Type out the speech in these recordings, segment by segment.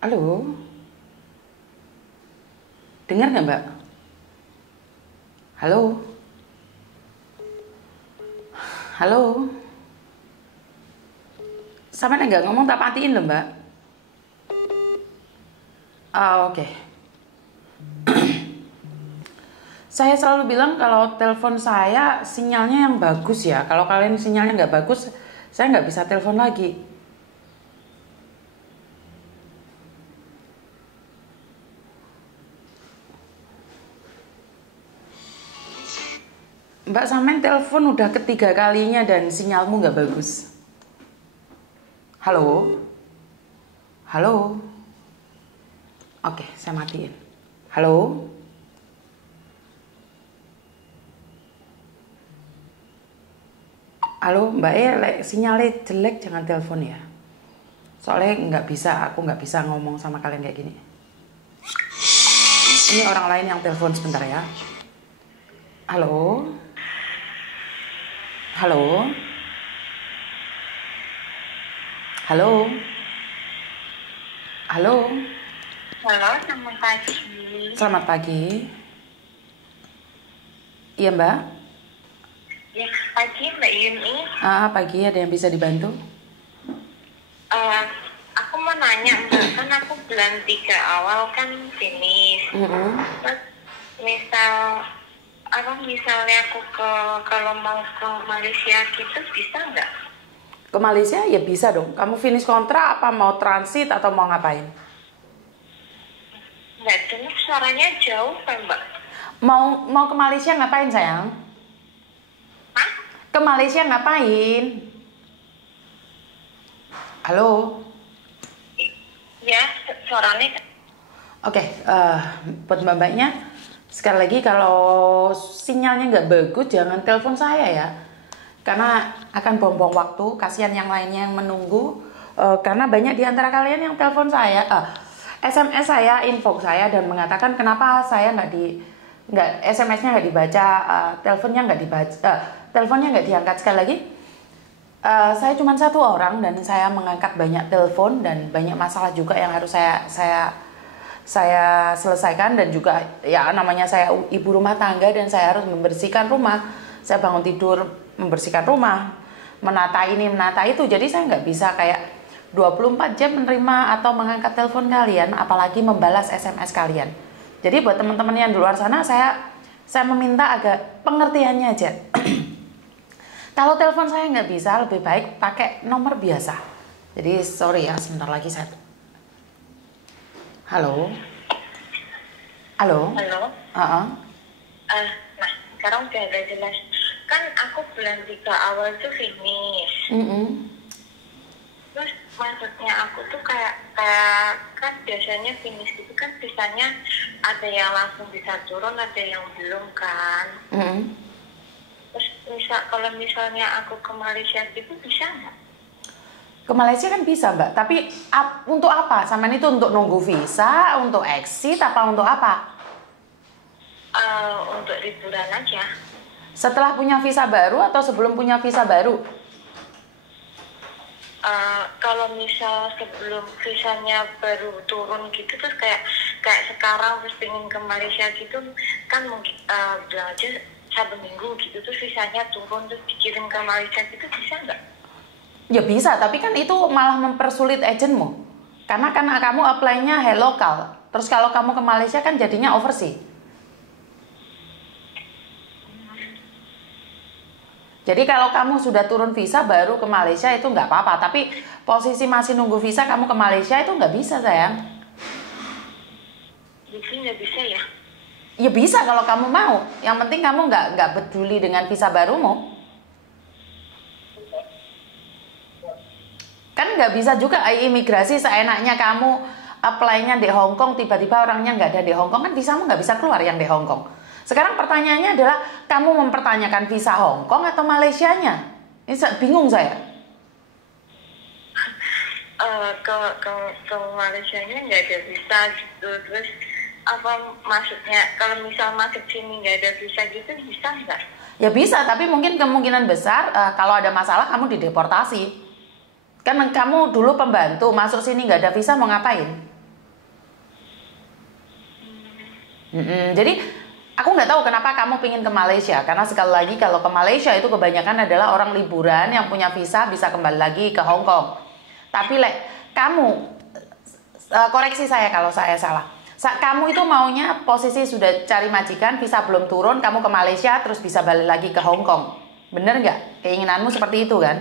Halo, dengar nggak Mbak? Halo, halo, sama nggak ngomong tak matiin loh Mbak. Oke. Saya selalu bilang kalau telepon saya sinyalnya yang bagus ya. Kalau kalian sinyalnya nggak bagus, saya nggak bisa telepon lagi. Mbak Samen telepon udah ketiga kalinya dan sinyalmu nggak bagus. Halo? Halo? Oke, saya matiin. Halo? Halo Mbak sinyalnya jelek jangan telepon ya. Soalnya aku nggak bisa ngomong sama kalian kayak gini. Ini orang lain yang telepon sebentar ya. Halo? Halo? Halo? Halo? Halo, selamat pagi. Selamat pagi. Iya Mbak? Ya, pagi Mbak Yuni. Pagi, ada yang bisa dibantu? Aku mau nanya Mbak, kan aku bulan 3 awal kan finish. Terus misalnya aku kalau mau ke Malaysia gitu bisa nggak? Ke Malaysia ya bisa dong. Kamu finish kontrak apa mau transit atau mau ngapain? Nggak dengar suaranya jauh kan Mbak? Mau ke Malaysia ngapain sayang? Hah? Ke Malaysia ngapain? Halo? Ya, suaranya. Oke, buat mbak-mbaknya, sekali lagi kalau sinyalnya nggak bagus jangan telepon saya ya. Karena akan buang-buang waktu, kasihan yang lainnya yang menunggu. Karena banyak di antara kalian yang telepon saya, SMS saya, inbox saya dan mengatakan kenapa saya SMS-nya nggak dibaca, teleponnya nggak dibaca, teleponnya nggak diangkat. Sekali lagi, saya cuma satu orang dan saya mengangkat banyak telepon dan banyak masalah juga yang harus saya selesaikan dan juga ya namanya saya ibu rumah tangga dan saya harus membersihkan rumah. Saya bangun tidur membersihkan rumah, menata ini menata itu. Jadi saya nggak bisa kayak 24 jam menerima atau mengangkat telepon kalian, apalagi membalas SMS kalian. Jadi buat teman-teman yang di luar sana, saya meminta agak pengertiannya aja. Kalau telepon saya nggak bisa, lebih baik pakai nomor biasa. Jadi sorry ya, sebentar lagi saya. Halo, halo. Halo. Uh-uh. Nah, sekarang udah ada jelas. Kan aku bulan 3 awal tuh finish. Terus maksudnya aku tuh kayak kan biasanya finish itu kan bisanya ada yang langsung bisa turun, ada yang belum kan. Terus kalau misalnya aku ke Malaysia gitu bisa nggak? Ke Malaysia kan bisa Mbak, tapi untuk apa? Sampean itu untuk nunggu visa, untuk exit, apa untuk apa? Untuk liburan aja. Setelah punya visa baru atau sebelum punya visa baru? Kalau misal sebelum visanya baru turun gitu terus kayak sekarang terus pengen ke Malaysia gitu kan mungkin bilang aja 1 minggu gitu terus visanya turun terus dikirim ke Malaysia gitu bisa nggak? Ya bisa, tapi kan itu malah mempersulit agentmu. Karena kamu apply-nya lokal. Terus kalau kamu ke Malaysia kan jadinya overseas. Jadi kalau kamu sudah turun visa baru ke Malaysia itu nggak apa-apa. Tapi posisi masih nunggu visa kamu ke Malaysia itu nggak bisa sayang. Jadi nggak bisa ya? Ya bisa kalau kamu mau. Yang penting kamu nggak peduli dengan visa barumu. Kan nggak bisa juga imigrasi seenaknya kamu apply-nya di Hong Kong, tiba-tiba orangnya nggak ada di Hong Kong, kan visamu nggak bisa keluar yang di Hong Kong. Sekarang pertanyaannya adalah kamu mempertanyakan visa Hong Kong atau Malaysianya? Ini bingung saya. Ke Malaysianya nggak ada visa gitu terus apa maksudnya kalau misal masuk sini nggak ada visa gitu bisa nggak? Ya bisa, tapi mungkin kemungkinan besar kalau ada masalah kamu dideportasi. Kan kamu dulu pembantu, masuk sini nggak ada visa mau ngapain? Jadi aku nggak tahu kenapa kamu pingin ke Malaysia. Karena sekali lagi kalau ke Malaysia itu kebanyakan adalah orang liburan yang punya visa bisa kembali lagi ke Hong Kong. Tapi kamu koreksi saya kalau saya salah. Kamu itu maunya posisi sudah cari majikan, visa belum turun, kamu ke Malaysia terus bisa balik lagi ke Hong Kong. Bener nggak? Keinginanmu seperti itu kan?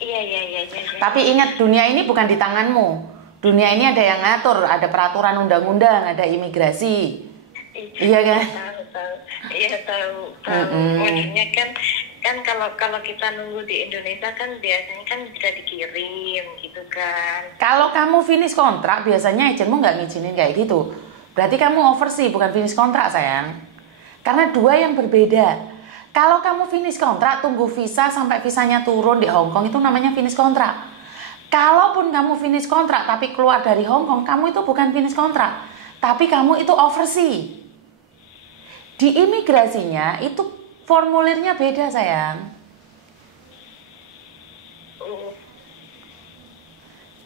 Iya. Tapi ingat, dunia ini bukan di tanganmu. Dunia ini ada yang ngatur, ada peraturan undang-undang, ada imigrasi. Iya kan? Tahu. Maksudnya kan kalau kita nunggu di Indonesia kan biasanya kan bisa dikirim gitu kan. Kalau kamu finish kontrak, biasanya agenmu nggak ngizinin kayak gitu. Berarti kamu overstay, bukan finish kontrak sayang. Karena dua yang berbeda. Kalau kamu finish kontrak, tunggu visa sampai visanya turun di Hong Kong, itu namanya finish kontrak. Kalaupun kamu finish kontrak tapi keluar dari Hong Kong, kamu itu bukan finish kontrak, tapi kamu itu overstay. Di imigrasinya itu formulirnya beda sayang.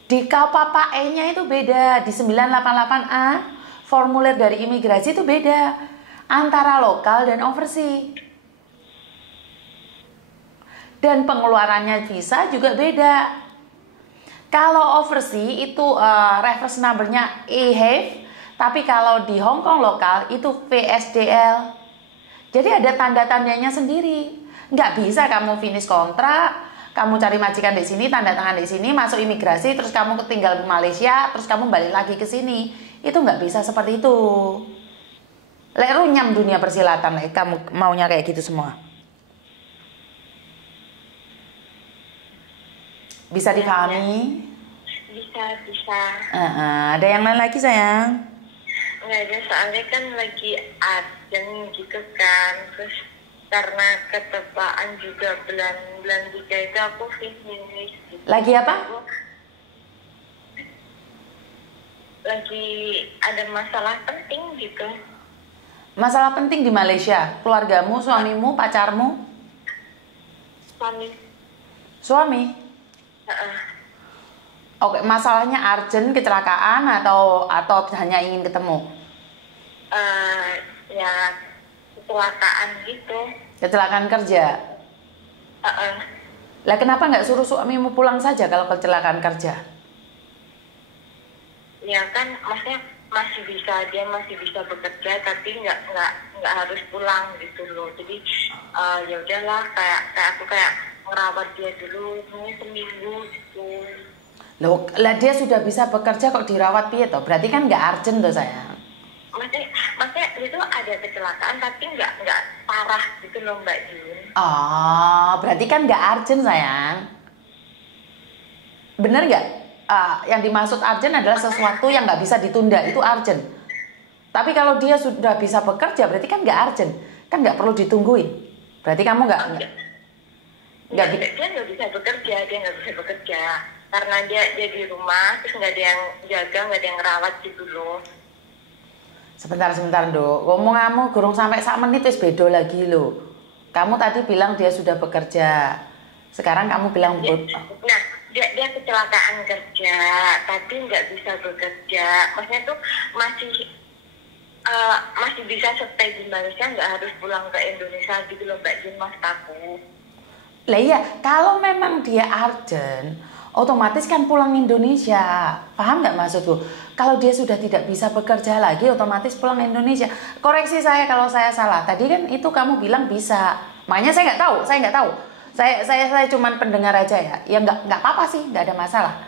Di KPPE-nya itu beda, di 988A formulir dari imigrasi itu beda antara lokal dan overseas. Dan pengeluarannya visa juga beda. Kalau overseas itu reference number-nya EHAVE, tapi kalau di Hong Kong lokal itu VSDL. Jadi ada tanda-tandanya sendiri. Nggak bisa kamu finish kontrak, kamu cari majikan di sini, tanda tangan di sini, masuk imigrasi, terus kamu tinggal di Malaysia, terus kamu balik lagi ke sini. Itu nggak bisa seperti itu. Runyam dunia persilatan, kamu maunya kayak gitu semua. Bisa dipahami? Bisa. Ada yang lain lagi sayang? Nggak ada, soalnya kan lagi urgent gitu kan. Terus karena ketepaan juga bulan 3 itu aku finish gitu. Lagi apa? Lagi ada masalah penting gitu. Masalah penting di Malaysia? Keluargamu, suamimu, pacarmu? Suami? Oke, masalahnya urgent, kecelakaan atau hanya ingin ketemu? Ya kecelakaan gitu. Kecelakaan kerja? Lah kenapa nggak suruh suamimu pulang saja kalau kecelakaan kerja? Ya kan, maksudnya dia masih bisa bekerja, tapi nggak harus pulang gitu loh. Jadi ya udahlah, kayak aku ngerawat dia dulu seminggu gitu. Loh, lah dia sudah bisa bekerja kok dirawat piye toh? Berarti kan nggak urgent toh sayang. Maksudnya itu ada kecelakaan tapi nggak parah gitu loh Mbak Jun. Oh, berarti kan nggak urgent sayang. Bener nggak? Yang dimaksud urgent adalah sesuatu yang nggak bisa ditunda, itu urgent. Tapi kalau dia sudah bisa bekerja, berarti kan nggak urgent, kan nggak perlu ditungguin. Berarti kamu nggak dia nggak bisa bekerja karena dia di rumah, terus nggak ada yang jaga, nggak ada yang rawat gitu loh. Sebentar Dok, ngomong-ngomong gurung sampai sak menit wis beda lagi loh. Kamu tadi bilang dia sudah bekerja, sekarang kamu bilang nah dia kecelakaan kerja tapi nggak bisa bekerja, maksudnya tuh masih bisa stay di Malaysia, nggak harus pulang ke Indonesia gitu loh Mbak Jun, mas aku. Lah iya, kalau memang dia urgent, otomatis kan pulang Indonesia. Paham nggak maksudku? Kalau dia sudah tidak bisa bekerja lagi, otomatis pulang Indonesia. Koreksi saya kalau saya salah. Tadi kan itu kamu bilang bisa. Makanya saya nggak tahu. Saya cuma pendengar aja ya. Ya nggak apa-apa sih, nggak ada masalah.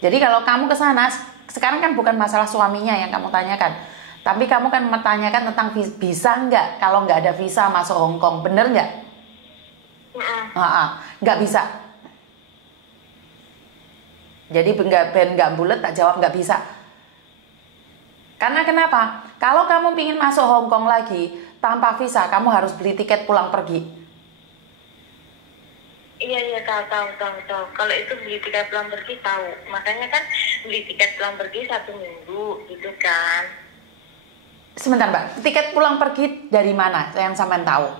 Jadi kalau kamu ke sana, sekarang kan bukan masalah suaminya yang kamu tanyakan. Tapi kamu kan menanyakan tentang bisa nggak kalau nggak ada visa masuk Hong Kong. Bener nggak? Nggak bisa. Jadi nggak bulet tak jawab nggak bisa. Karena kenapa? Kalau kamu ingin masuk Hong Kong lagi tanpa visa, kamu harus beli tiket pulang pergi. Iya tahu. Kalau itu beli tiket pulang pergi tahu. Makanya kan beli tiket pulang pergi 1 minggu gitu kan. Sebentar Mbak, tiket pulang pergi dari mana yang sampean tahu?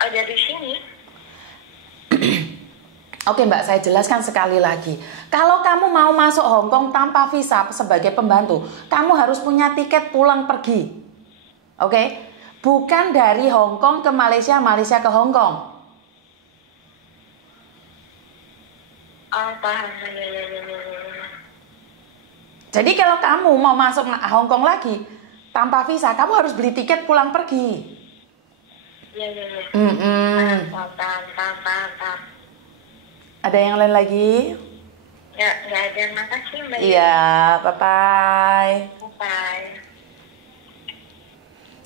Dari sini. Oke Mbak, saya jelaskan sekali lagi. Kalau kamu mau masuk Hong Kong tanpa visa sebagai pembantu, kamu harus punya tiket pulang pergi. Oke? Bukan dari Hong Kong ke Malaysia, Malaysia ke Hong Kong. Oh, paham. Ya. Jadi kalau kamu mau masuk Hong Kong lagi tanpa visa, kamu harus beli tiket pulang pergi. Iya. Paham. Ada yang lain lagi? Ya, nggak ada. Makasih, Mbak. Iya, bye-bye. Bye.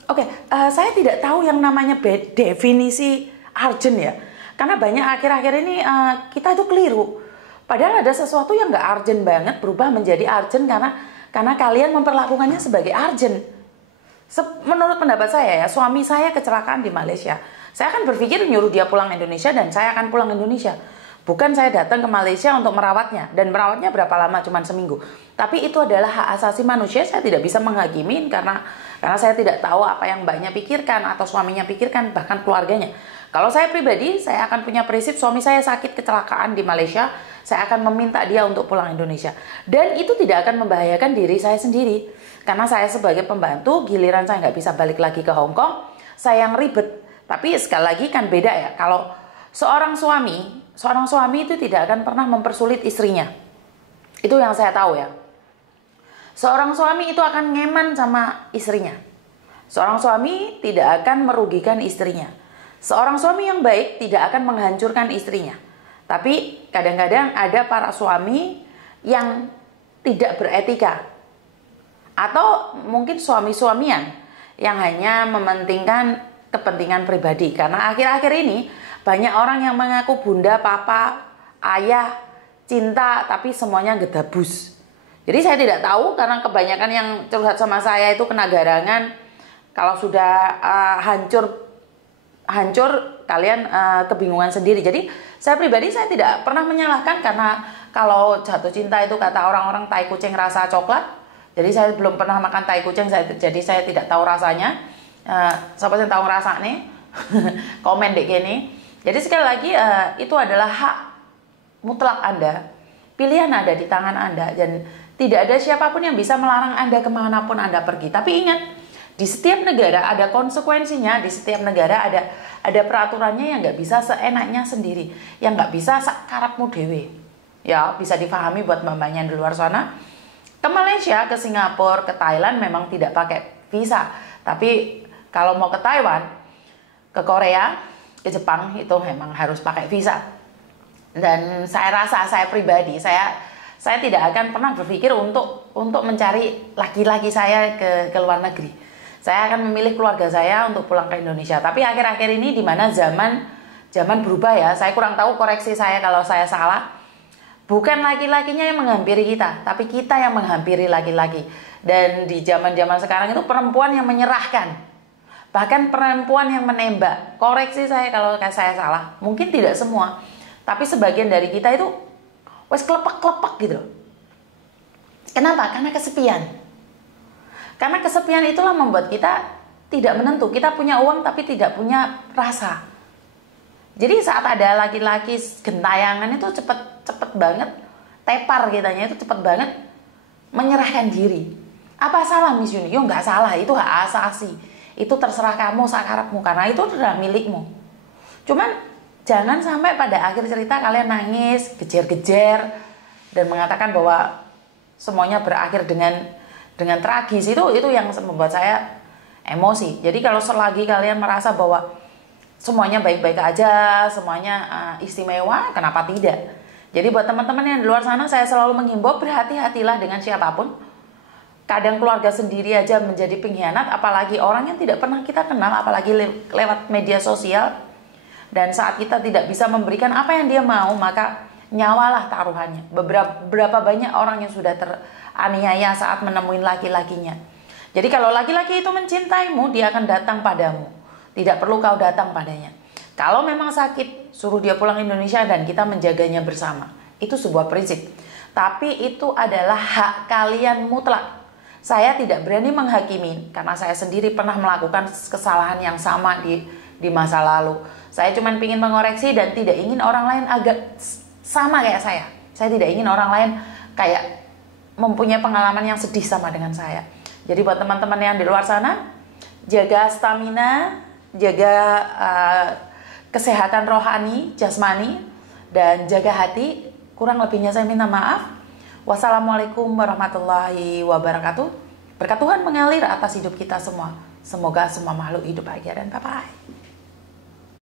Oke, saya tidak tahu yang namanya definisi urgent ya. Karena banyak akhir-akhir ini kita itu keliru. Padahal ada sesuatu yang nggak urgent banget berubah menjadi urgent karena kalian memperlakukannya sebagai urgent. Menurut pendapat saya ya, suami saya kecelakaan di Malaysia. Saya akan berpikir nyuruh dia pulang Indonesia dan saya akan pulang Indonesia. Bukan saya datang ke Malaysia untuk merawatnya. Dan merawatnya berapa lama? Cuma seminggu. Tapi itu adalah hak asasi manusia. Saya tidak bisa menghakimin karena saya tidak tahu apa yang mbaknya pikirkan atau suaminya pikirkan, bahkan keluarganya. Kalau saya pribadi, saya akan punya prinsip suami saya sakit kecelakaan di Malaysia, saya akan meminta dia untuk pulang Indonesia. Dan itu tidak akan membahayakan diri saya sendiri. Karena saya sebagai pembantu, giliran saya nggak bisa balik lagi ke Hong Kong, saya yang ribet. Tapi sekali lagi kan beda ya, kalau seorang suami itu tidak akan pernah mempersulit istrinya. Itu yang saya tahu ya. Seorang suami itu akan ngeman sama istrinya. Seorang suami tidak akan merugikan istrinya. Seorang suami yang baik tidak akan menghancurkan istrinya. Tapi kadang-kadang ada para suami yang tidak beretika. Atau mungkin suami-suamian yang hanya mementingkan kepentingan pribadi. Karena akhir-akhir ini banyak orang yang mengaku bunda, papa, ayah, cinta, tapi semuanya gedabus. Jadi saya tidak tahu karena kebanyakan yang curhat sama saya itu kena garangan. Kalau sudah hancur kalian kebingungan sendiri. Jadi saya pribadi saya tidak pernah menyalahkan karena kalau jatuh cinta itu kata orang-orang tai kucing rasa coklat. Jadi saya belum pernah makan tai kucing, jadi saya tidak tahu rasanya. Siapa yang tahu rasanya? Komen deh gini. Jadi sekali lagi itu adalah hak mutlak Anda. Pilihan ada di tangan Anda dan tidak ada siapapun yang bisa melarang Anda kemanapun Anda pergi. Tapi ingat, di setiap negara ada konsekuensinya, di setiap negara ada peraturannya yang nggak bisa seenaknya sendiri, yang nggak bisa sakarapmu dewe. Ya bisa difahami buat mbak-mbaknya di luar sana. Ke Malaysia, ke Singapura, ke Thailand memang tidak pakai visa. Tapi kalau mau ke Taiwan, ke Korea, ke Jepang itu memang harus pakai visa. Dan saya rasa saya pribadi, saya tidak akan pernah berpikir untuk mencari laki-laki saya ke luar negeri. Saya akan memilih keluarga saya untuk pulang ke Indonesia. Tapi akhir-akhir ini di mana zaman berubah ya. Saya kurang tahu, koreksi saya kalau saya salah. Bukan laki-lakinya yang menghampiri kita, tapi kita yang menghampiri laki-laki. Dan di zaman-zaman sekarang itu perempuan yang menyerahkan. Bahkan perempuan yang menembak. Koreksi saya kalau saya salah. Mungkin tidak semua, tapi sebagian dari kita itu wes kelepak-kelepak gitu. Kenapa? Karena kesepian. Karena kesepian itulah membuat kita tidak menentu. Kita punya uang tapi tidak punya rasa. Jadi saat ada laki-laki gentayangan itu cepet banget, tepar kitanya itu cepet banget menyerahkan diri. Apa salah Miss Yuni? Yo nggak salah, itu hak asasi. Itu terserah kamu sakarapmu karena itu adalah milikmu. Cuman jangan sampai pada akhir cerita kalian nangis, gejer-gejer dan mengatakan bahwa semuanya berakhir dengan tragis. Itu yang membuat saya emosi. Jadi kalau selagi kalian merasa bahwa semuanya baik-baik aja, semuanya istimewa, kenapa tidak? Jadi buat teman-teman yang di luar sana, saya selalu menghimbau berhati-hatilah dengan siapapun. Kadang keluarga sendiri aja menjadi pengkhianat, apalagi orang yang tidak pernah kita kenal, apalagi lewat media sosial. Dan saat kita tidak bisa memberikan apa yang dia mau, maka nyawalah taruhannya. Berapa banyak orang yang sudah teraniaya saat menemui laki-lakinya. Jadi kalau laki-laki itu mencintaimu, dia akan datang padamu. Tidak perlu kau datang padanya. Kalau memang sakit, suruh dia pulang Indonesia dan kita menjaganya bersama. Itu sebuah prinsip. Tapi itu adalah hak kalian mutlak. Saya tidak berani menghakimi karena saya sendiri pernah melakukan kesalahan yang sama di masa lalu. Saya cuma ingin mengoreksi dan tidak ingin orang lain agak sama kayak saya. Saya tidak ingin orang lain kayak mempunyai pengalaman yang sedih sama dengan saya. Jadi buat teman-teman yang di luar sana, jaga stamina, jaga kesehatan rohani, jasmani, dan jaga hati. Kurang lebihnya saya minta maaf. Wassalamualaikum warahmatullahi wabarakatuh. Berkat Tuhan mengalir atas hidup kita semua. Semoga semua makhluk hidup bahagia dan bye-bye.